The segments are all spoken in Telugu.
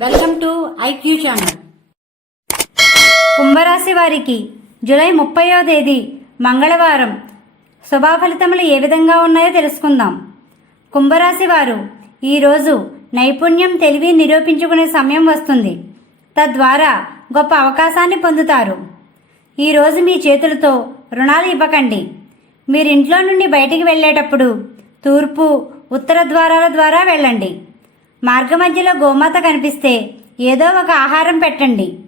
Welcome to IQ channel. కుంభరాశి వారికి జూలై ముప్పయో తేదీ మంగళవారం. శుభాఫలితములు ఏ విధంగా ఉన్నాయో తెలుసుకుందాం. కుంభరాశి వారు ఈరోజు నైపుణ్యం తెలివి నిరూపించుకునే సమయం వస్తుంది. తద్వారా గొప్ప అవకాశాన్ని పొందుతారు. ఈరోజు మీ చేతులతో రుణాలు ఇవ్వకండి. మీరు ఇంట్లో నుండి బయటికి వెళ్ళేటప్పుడు తూర్పు ఉత్తర ద్వారాల ద్వారా వెళ్ళండి. మార్గమధ్యలో గోమాత కనిపిస్తే ఏదో ఒక ఆహారం పెట్టండి.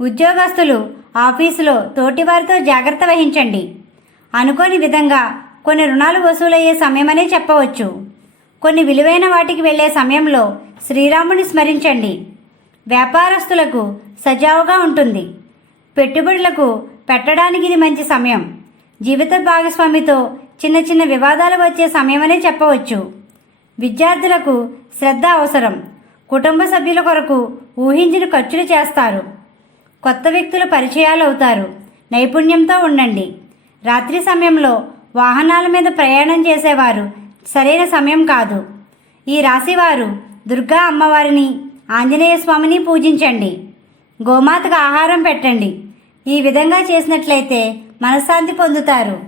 ఉద్యోగస్తులు ఆఫీసులో తోటివారితో జాగ్రత్త వహించండి. అనుకోని విధంగా కొన్ని రుణాలు వసూలయ్యే సమయమనే చెప్పవచ్చు. కొన్ని విలువైన వాటికి వెళ్ళే సమయంలో శ్రీరాముని స్మరించండి. వ్యాపారస్తులకు సజావుగా ఉంటుంది. పెట్టుబడులకు పెట్టడానికి ఇది మంచి సమయం. జీవిత భాగస్వామితో చిన్న చిన్న వివాదాలు వచ్చే సమయమనే చెప్పవచ్చు. విద్యార్థులకు శ్రద్ధ అవసరం. కుటుంబ సభ్యుల కొరకు ఊహించిన ఖర్చులు చేస్తారు. కొత్త వ్యక్తుల పరిచయాలు అవుతారు. నైపుణ్యంతో ఉండండి. రాత్రి సమయంలో వాహనాల మీద ప్రయాణం చేసేవారు సరైన సమయం కాదు. ఈ రాశివారు దుర్గా అమ్మవారిని ఆంజనేయ స్వామిని పూజించండి. గోమాతకు ఆహారం పెట్టండి. ఈ విధంగా చేసినట్లయితే మనశ్శాంతి పొందుతారు.